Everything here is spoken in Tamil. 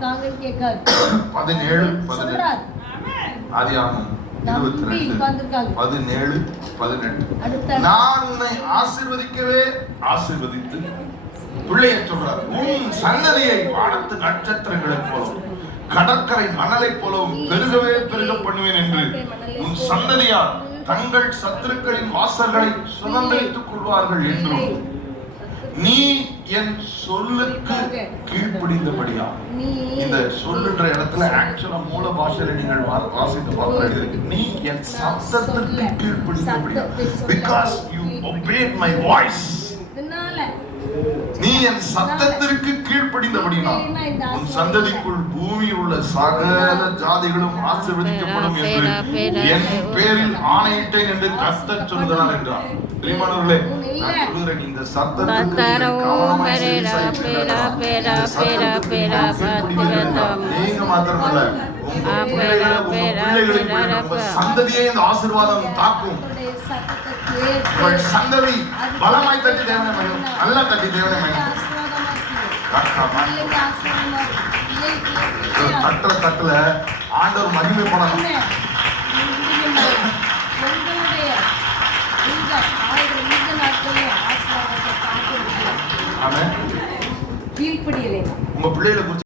உட்காங்க கேட்காது. பதினேழு பதினெட்டு சொல்றார். ஆதி ஆகும் இருபத்தி நம்பி ரெண்டு. உட்கார்ந்திருக்காங்க பதினேழு பதினெட்டு. அடுத்த. நான் உன்னை ஆசீர்வதிக்கவே ஆசீர்வதித்து பிள்ளைய சொல்றார். உன் சந்ததியை வானத்து நட்சத்திரங்களைப் போலவும் கடற்கரை மணலைப் போலவும் பெருகவே பெருக பண்ணுவேன் என்று உன் சந்ததியார் தங்கள் சத்துருக்களின் வாசல்களை சுதந்திரித்துக் கொள்வார்கள் என்றும் நீ என் சொல்லுக்கு கீழ்ப்படிந்தபடியா நீ இந்த சொல்லுன்ற இடத்துல ஆக்சுவலா மூல பாஷையில நீங்கள் வாசித்து இருக்கு நீ என் சத்தத்திற்கு கீழ்ப்படிந்தபடியா பிகாஸ் யூ my voice. இதனால. நீ என் சத்தத்திற்கு கீழ்ப்படிந்தபடினா உன் சந்ததிக்குள் பூமியில் உள்ள சகல ஜாதிகளும் ஆசீர்வதிக்கப்படும் என்று என் பேரில் ஆணையிட்டேன் என்று கர்த்தர் சொல்கிறார் என்றார். பிரியமானவர்களே நான் சொல்கிறேன் இந்த சத்தத்துக்கு கீழ்ப்படிகிறீர்களா? நீங்க மாத்திரமல்ல உங்க பிள்ளைகளை சந்ததியை இந்த ஆசீர்வாதம் தாக்கும். உங்கள் சந்ததி பலமாய் தட்டி தேவனை நல்லா தட்டி தேவனை தட்டுற தட்டுல ஆண்டவர் மகிமைப்படணும் என்ன? கீழ்ப்படியலை. உங்க பிள்ளைகளை